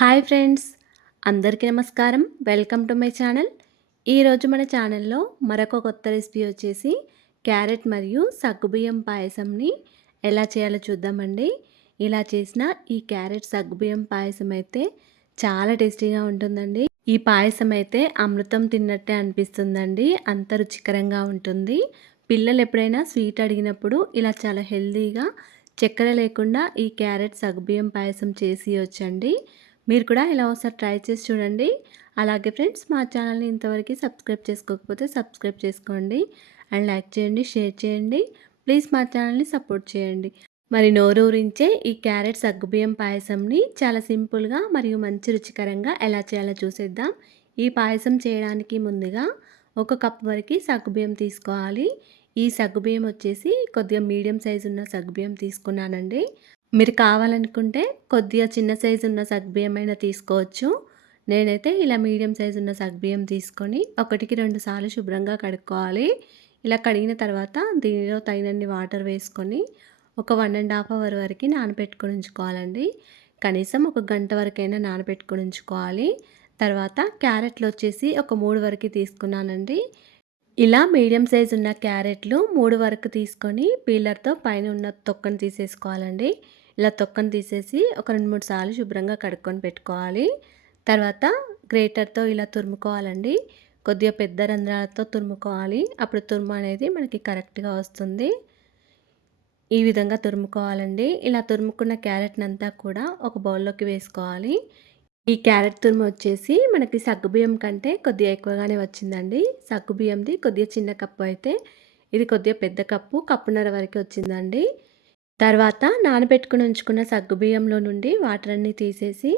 Hi friends అందరికీ నమస్కారం. Welcome to my channel. ఈరోజు మన ఛానల్లో మరొక కొత్త రెసిపీ వచ్చేసి క్యారెట్ మరియు సగ్గుబియ్యం పాయసంని ఎలా చేయాలో చూద్దామండి. ఇలా చేసిన ఈ క్యారెట్ సగ్గుబియ్యం పాయసం అయితే చాలా టేస్టీగా ఉంటుందండి. ఈ పాయసం అయితే అమృతం తిన్నట్టే అనిపిస్తుందండి. అంత రుచికరంగా ఉంటుంది. పిల్లలు ఎప్పుడైనా స్వీట్ అడిగినప్పుడు ఇలా చాలా హెల్తీగా చక్కెర లేకుండా ఈ క్యారెట్ సగ్గుబియ్యం పాయసం చేసి వచ్చండి మీరు కూడా ఇలా ఒకసారి ట్రై చేసి చూడండి. అలాగే ఫ్రెండ్స్ మా ఛానల్ని ఇంతవరకు సబ్స్క్రైబ్ చేసుకోకపోతే సబ్స్క్రైబ్ చేసుకోండి. అండ్ లైక్ చేయండి షేర్ చేయండి. ప్లీజ్ మా ఛానల్ని సపోర్ట్ చేయండి. మరి నోరూరించే ఈ క్యారెట్ సగ్గుబియ్యం పాయసంని చాలా సింపుల్గా మరియు మంచి రుచికరంగా ఎలా చేయాలో చూసేద్దాం. ఈ పాయసం చేయడానికి ముందుగా ఒక కప్ వరకు సగ్గుబియ్యం తీసుకోవాలి. ఈ సగ్గుబియ్యం వచ్చేసి కొద్దిగా మీడియం సైజు ఉన్న సగ్గుబియ్యం తీసుకున్నానండి. మీరు కావాలనుకుంటే కొద్దిగా చిన్న సైజు ఉన్న సగ్బియ్యం అయినా తీసుకోవచ్చు. నేనైతే ఇలా మీడియం సైజు ఉన్న సగ్బియ్యం తీసుకొని ఒకటికి రెండు సార్లు శుభ్రంగా కడుక్కోవాలి. ఇలా కడిగిన తర్వాత దీనిలో తగినన్ని వాటర్ వేసుకొని ఒక వన్ అండ్ హాఫ్ అవర్ వరకు నానబెట్టుకొని ఉంచుకోవాలండి. కనీసం ఒక గంట వరకైనా నానబెట్టుకొని ఉంచుకోవాలి. తర్వాత క్యారెట్లు వచ్చేసి ఒక మూడు వరకు తీసుకున్నానండి. ఇలా మీడియం సైజు ఉన్న క్యారెట్లు మూడు వరకు తీసుకొని పీలర్తో పైన ఉన్న తొక్కను తీసేసుకోవాలండి. ఇలా తొక్కను తీసేసి ఒక రెండు మూడు సార్లు శుభ్రంగా కడుక్కొని పెట్టుకోవాలి. తర్వాత గ్రేటర్తో ఇలా తురుముకోవాలండి. కొద్దిగా పెద్ద రంధ్రాలతో తురుముకోవాలి. అప్పుడు తురుము అనేది మనకి కరెక్ట్గా వస్తుంది. ఈ విధంగా తురుముకోవాలండి. ఇలా తురుముకున్న క్యారెట్ని అంతా కూడా ఒక బౌల్లోకి వేసుకోవాలి. ఈ క్యారెట్ తురుము వచ్చేసి మనకి సగ్గుబియ్యం కంటే కొద్దిగా ఎక్కువగానే వచ్చిందండి. సగ్గుబియ్యంది కొద్దిగా చిన్న కప్పు అయితే ఇది కొద్దిగా పెద్ద కప్పు కప్పున్నర వరకు వచ్చిందండి. తర్వాత నానబెట్టుకుని ఉంచుకున్న సగ్గుబియ్యంలో నుండి వాటర్ అన్నీ తీసేసి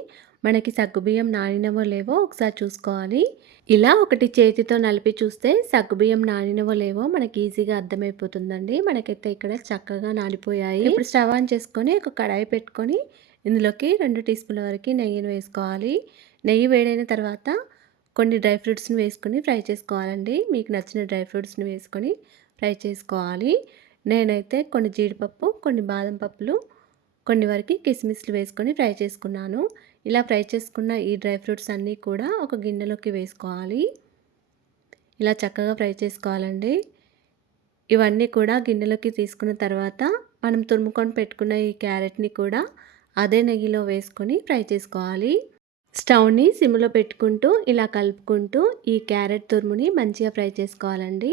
మనకి సగ్గుబియ్యం నానినవో లేవో ఒకసారి చూసుకోవాలి. ఇలా ఒకటి చేతితో నలిపి చూస్తే సగ్గుబియ్యం నానినవో లేవో మనకి ఈజీగా అర్థమైపోతుందండి. మనకైతే ఇక్కడ చక్కగా నానిపోయాయి. ఇప్పుడు స్టవ్ ఆన్ చేసుకొని ఒక కడాయి పెట్టుకొని ఇందులోకి రెండు టీ స్పూన్ల వరకు నెయ్యిని వేసుకోవాలి. నెయ్యి వేడైన తర్వాత కొన్ని డ్రై ఫ్రూట్స్ని వేసుకొని ఫ్రై చేసుకోవాలండి. మీకు నచ్చిన డ్రై ఫ్రూట్స్ని వేసుకొని ఫ్రై చేసుకోవాలి. నేనైతే కొన్ని జీడిపప్పు కొన్ని బాదం పప్పులు కొన్ని వరకు కిస్మిస్లు వేసుకొని ఫ్రై చేసుకున్నాను. ఇలా ఫ్రై చేసుకున్న ఈ డ్రై ఫ్రూట్స్ అన్నీ కూడా ఒక గిన్నెలోకి వేసుకోవాలి. ఇలా చక్కగా ఫ్రై చేసుకోవాలండి. ఇవన్నీ కూడా గిన్నెలోకి తీసుకున్న తర్వాత మనం తురుముకొని పెట్టుకున్న ఈ క్యారెట్ని కూడా అదే నెయ్యిలో వేసుకొని ఫ్రై చేసుకోవాలి. స్టవ్ని సిమ్లో పెట్టుకుంటూ ఇలా కలుపుకుంటూ ఈ క్యారెట్ తురుముని మంచిగా ఫ్రై చేసుకోవాలండి.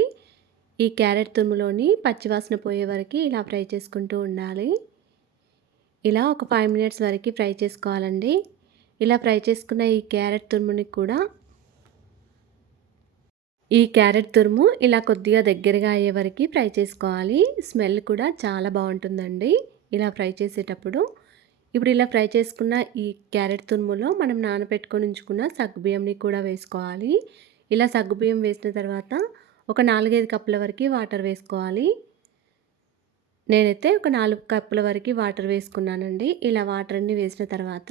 ఈ క్యారెట్ తురుములోని పచ్చివాసన పోయే వరకు ఇలా ఫ్రై చేసుకుంటూ ఉండాలి. ఇలా ఒక ఫైవ్ మినిట్స్ వరకు ఫ్రై చేసుకోవాలండి. ఇలా ఫ్రై చేసుకున్న ఈ క్యారెట్ తురుముని కూడా ఈ క్యారెట్ తురుము ఇలా కొద్దిగా దగ్గరగా అయ్యే వరకు ఫ్రై చేసుకోవాలి. స్మెల్ కూడా చాలా బాగుంటుందండి ఇలా ఫ్రై చేసేటప్పుడు. ఇప్పుడు ఇలా ఫ్రై చేసుకున్న ఈ క్యారెట్ తురుములో మనం నానబెట్టుకొని ఉంచుకున్న సగ్గుబియ్యంని కూడా వేసుకోవాలి. ఇలా సగ్గుబియ్యం వేసిన తర్వాత ఒక నాలుగైదు కప్పుల వరకు వాటర్ వేసుకోవాలి. నేనైతే ఒక నాలుగు కప్పుల వరకు వాటర్ వేసుకున్నానండి. ఇలా వాటర్ అన్ని వేసిన తర్వాత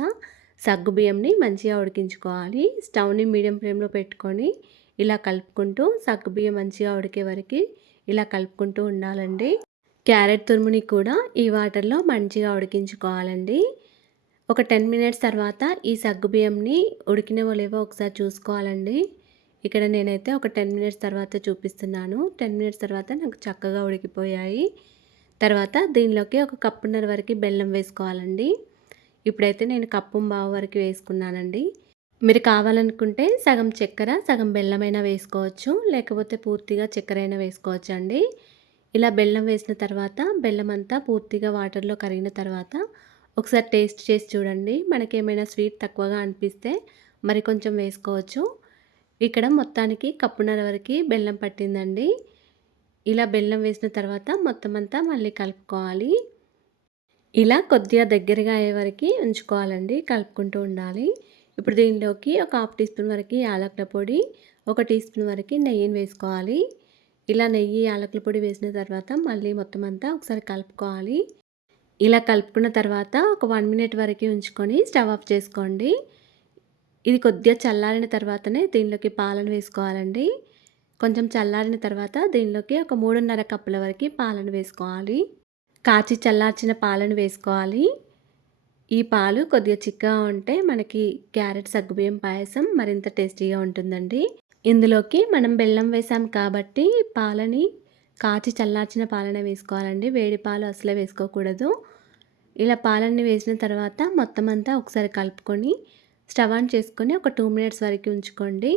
సగ్గు బియ్యంని మంచిగా ఉడికించుకోవాలి. స్టవ్ని మీడియం ఫ్లేమ్లో పెట్టుకొని ఇలా కలుపుకుంటూ సగ్గు బియ్యం మంచిగా ఉడికే వరకు ఇలా కలుపుకుంటూ ఉండాలండి. క్యారెట్ తురుముని కూడా ఈ వాటర్లో మంచిగా ఉడికించుకోవాలండి. ఒక టెన్ మినిట్స్ తర్వాత ఈ సగ్గు బియ్యంని ఉడికినవో లేవో ఒకసారి చూసుకోవాలండి. ఇక్కడ నేనైతే ఒక టెన్ మినిట్స్ తర్వాత చూపిస్తున్నాను. టెన్ మినిట్స్ తర్వాత నాకు చక్కగా ఉడికిపోయాయి. తర్వాత దీనిలోకి ఒక కప్పున్నర వరకు బెల్లం వేసుకోవాలండి. ఇప్పుడైతే నేను కప్పు బావు వరకు వేసుకున్నానండి. మీరు కావాలనుకుంటే సగం చక్కెర సగం బెల్లమైనా వేసుకోవచ్చు. లేకపోతే పూర్తిగా చక్కెర అయినా వేసుకోవచ్చు అండి ఇలా బెల్లం వేసిన తర్వాత బెల్లం అంతా పూర్తిగా వాటర్లో కరిగిన తర్వాత ఒకసారి టేస్ట్ చేసి చూడండి. మనకేమైనా స్వీట్ తక్కువగా అనిపిస్తే మరి కొంచెం వేసుకోవచ్చు. ఇక్కడ మొత్తానికి కప్పున్నర వరకు బెల్లం పట్టిందండి. ఇలా బెల్లం వేసిన తర్వాత మొత్తం అంతా మళ్ళీ కలుపుకోవాలి. ఇలా కొద్దిగా దగ్గరగా అయ్యే వరకు ఉంచుకోవాలండి కలుపుకుంటూ ఉండాలి. ఇప్పుడు దీనిలోకి ఒక హాఫ్ టీ స్పూన్ వరకు యాలకుల పొడి ఒక టీ స్పూన్ వరకు నెయ్యిని వేసుకోవాలి. ఇలా నెయ్యి యాలకుల పొడి వేసిన తర్వాత మళ్ళీ మొత్తం అంతా ఒకసారి కలుపుకోవాలి. ఇలా కలుపుకున్న తర్వాత ఒక వన్ మినిట్ వరకు ఉంచుకొని స్టవ్ ఆఫ్ చేసుకోండి. ఇది కొద్దిగా చల్లారిన తర్వాతనే దీనిలోకి పాలను వేసుకోవాలండి. కొంచెం చల్లారిన తర్వాత దీనిలోకి ఒక మూడున్నర కప్పుల వరకు పాలను వేసుకోవాలి. కాచి చల్లార్చిన పాలను వేసుకోవాలి. ఈ పాలు కొద్దిగా చిక్కగా ఉంటే మనకి క్యారెట్ సగ్గుబియ్యం పాయసం మరింత టేస్టీగా ఉంటుందండి. ఇందులోకి మనం బెల్లం వేసాం కాబట్టి పాలని కాచి చల్లార్చిన పాలనే వేసుకోవాలండి. వేడి పాలు అసలే వేసుకోకూడదు. ఇలా పాలన్నీ వేసిన తర్వాత మొత్తం అంతా ఒకసారి కలుపుకొని స్టవ్ ఆన్ చేసుకొని ఒక టూ మినిట్స్ వరకు ఉంచుకోండి.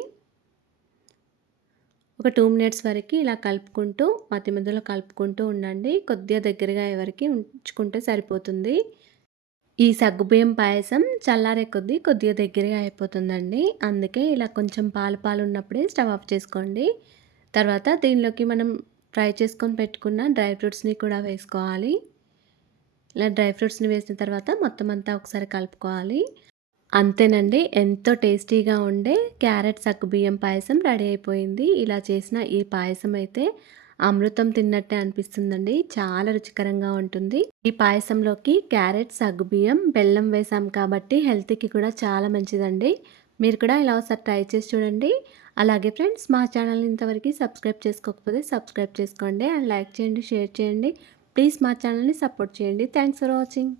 ఒక టూ మినిట్స్ వరకు ఇలా కలుపుకుంటూ మధ్య మధ్యలో కలుపుకుంటూ ఉండండి. కొద్దిగా దగ్గరగా ఎవరికి ఉంచుకుంటే సరిపోతుంది. ఈ సగ్గుబియ్యం పాయసం చల్లారే కొద్దీ కొద్దిగా దగ్గరగా అయిపోతుందండి. అందుకే ఇలా కొంచెం పాలు పాలు ఉన్నప్పుడే స్టవ్ ఆఫ్ చేసుకోండి. తర్వాత దీనిలోకి మనం ఫ్రై చేసుకొని పెట్టుకున్న డ్రై ఫ్రూట్స్ని కూడా వేసుకోవాలి. ఇలా డ్రై ఫ్రూట్స్ని వేసిన తర్వాత మొత్తం అంతా ఒకసారి కలుపుకోవాలి. అంతేనండి ఎంతో టేస్టీగా ఉండే క్యారెట్ సగ్గుబియ్యం పాయసం రెడీ అయిపోయింది. ఇలా చేసిన ఈ పాయసం అయితే అమృతం తిన్నట్టే అనిపిస్తుందండి. చాలా రుచికరంగా ఉంటుంది. ఈ పాయసంలోకి క్యారెట్ సగ్గుబియ్యం బెల్లం వేసాం కాబట్టి హెల్త్కి కూడా చాలా మంచిదండి. మీరు కూడా ఇలా ఒకసారి ట్రై చేసి చూడండి. అలాగే ఫ్రెండ్స్ మా ఛానల్ని ఇంతవరకు సబ్స్క్రైబ్ చేసుకోకపోతే సబ్స్క్రైబ్ చేసుకోండి అండ్ లైక్ చేయండి షేర్ చేయండి. ప్లీజ్ మా ఛానల్ని సపోర్ట్ చేయండి. Thanks for watching.